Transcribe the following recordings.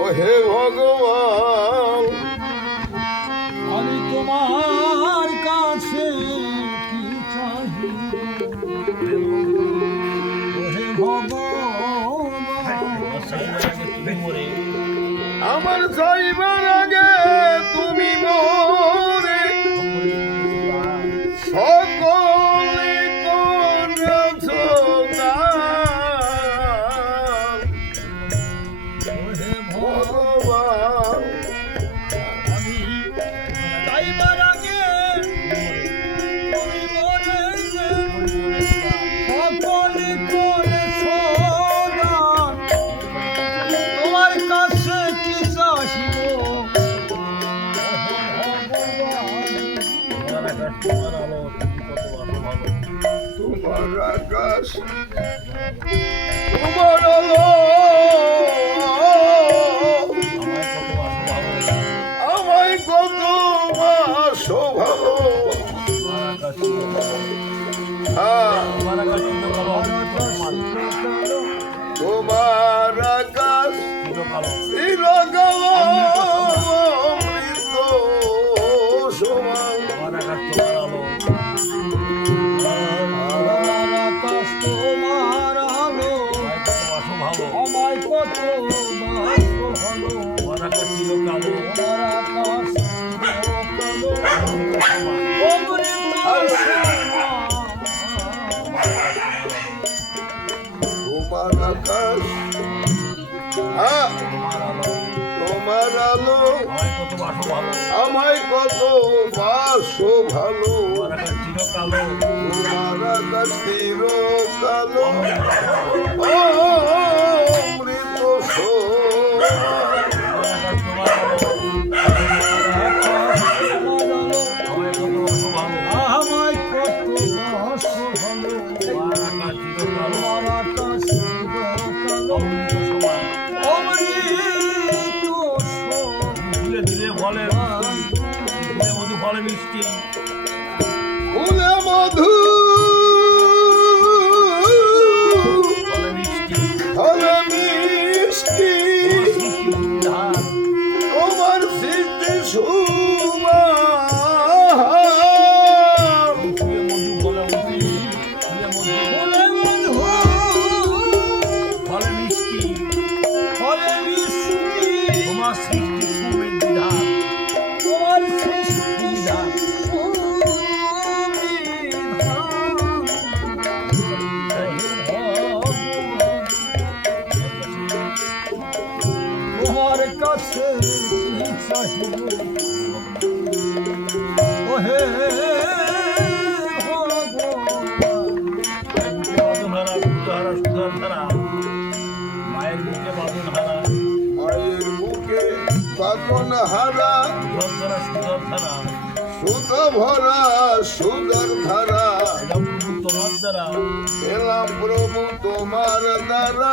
ও হে ভগবান। আমায় কত মাসো ভালো তোমার আকাশ ছিল অমৃত সমান আকাশ। হ্যাঁ, তোমার আলো আমায় কত বাসো ভালো। তোমার আকাশ Música বাদন হারা সুদ ভরা সুদর ধারা তোমার দ্বারা এলাম প্রভু তোমার দ্বারা।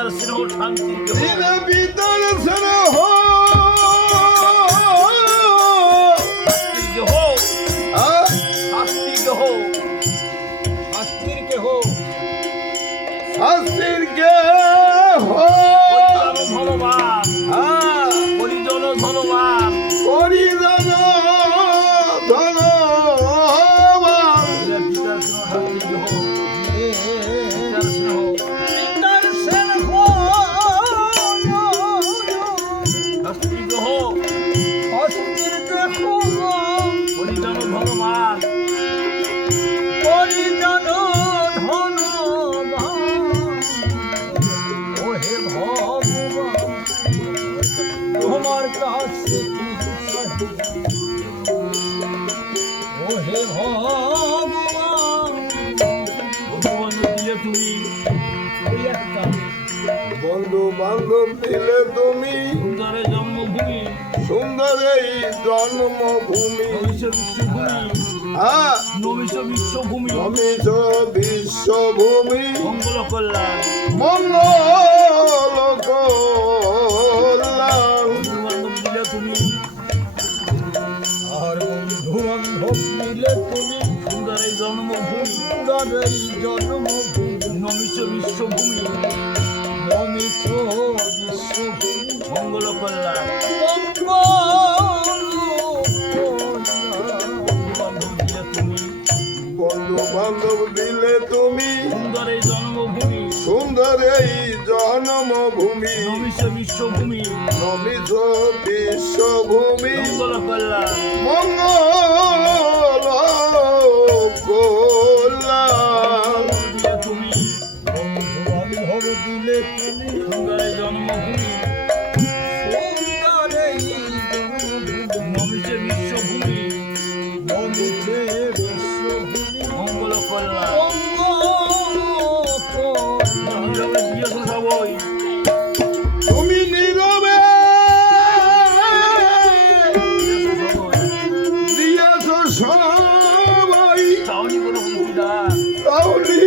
আপনার স্নেহ শান্তি। দিলে তুমি? সুন্দরে জন্মভূমি। সুন্দর এই জন্মভূমি। নমিষ বিশ্বভূমি। হ্যাঁ মঙ্গল কল্যাণ মঙ্গল কল্যাণ বন্ধু বান্ধব দিলে তুমি। আর বন্ধু বান্ধব মিলে তুমি। সুন্দর এই জন্মভূমি। সুন্দর এই জন্মভূমি। নমিষ বিশ্বভূমি। নমিত বিশ্বভূমি মঙ্গল কল্যাণ বন্ধু বান্ধব দিলে তুমি সুন্দর এই জন্মভূমি। সুন্দর এই জন্মভূমি। নমিষ বিশ্বভূমি। নমিত বিশ্বভূমি। মঙ্গল কল্যাণ মঙ্গল 把我们的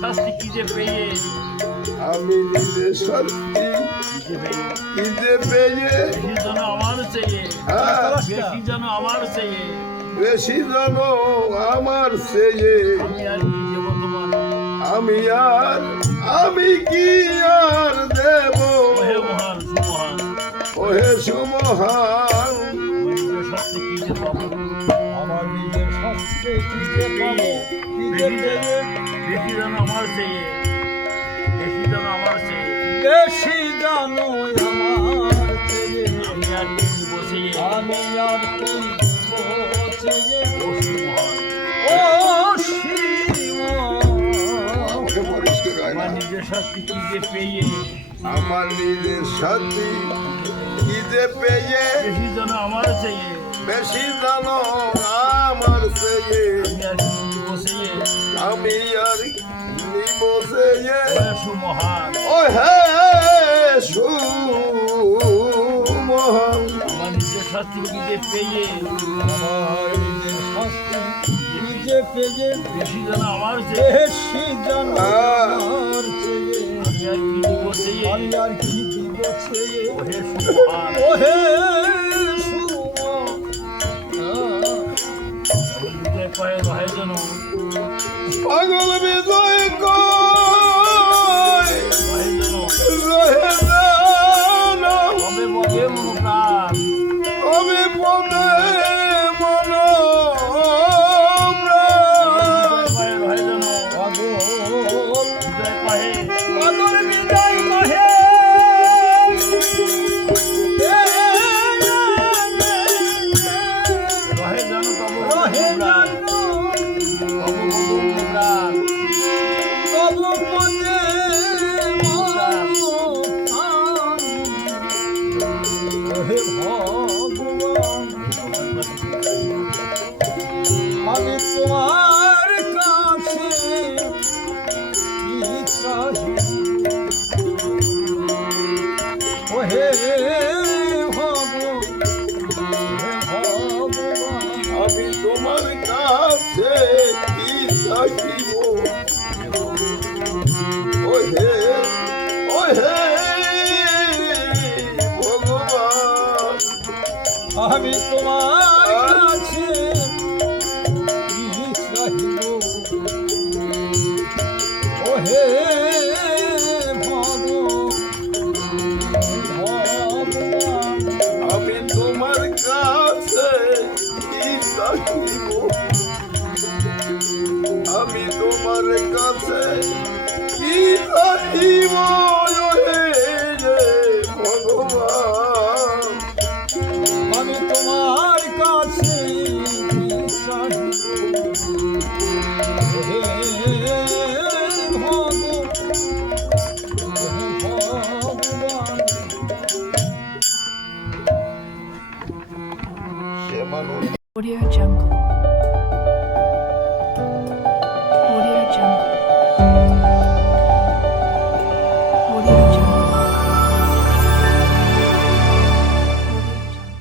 শাস্তি কি যে পেয়ে? আমি নিজের শান্তি কি যে পেয়ে? বেশি যেন আমার চেয়ে। হ্যাঁ, বেশি যেন আমার চেয়ে। বেশি জন আমার চেয়ে। আমি আর কি আমি আর আমি কি আর দেব? ওহে মহান সুমহান। ওহে সুমহান। আমার জানো নিজের শাস্তি কি যে পেয়ে? আমার নিজের শান্তি কি যে পেয়ে? বেশি যেন আমার চেয়ে বেশি জানো আমার সুমহান ও হে সুমহান। আমার নিজের শাস্তি পেয়ে আমার নিজের শাস্তি পেয়ে। বেশি যেন আমার বেশি জানো আমার চেয়ে। আমি আর কি দিব চেয়ে সুমহান। পাগল Renato. আমি তোমার কাছে ওহে আমি তোমার কাছে আমি তোমার কাছে Jump. Jungle.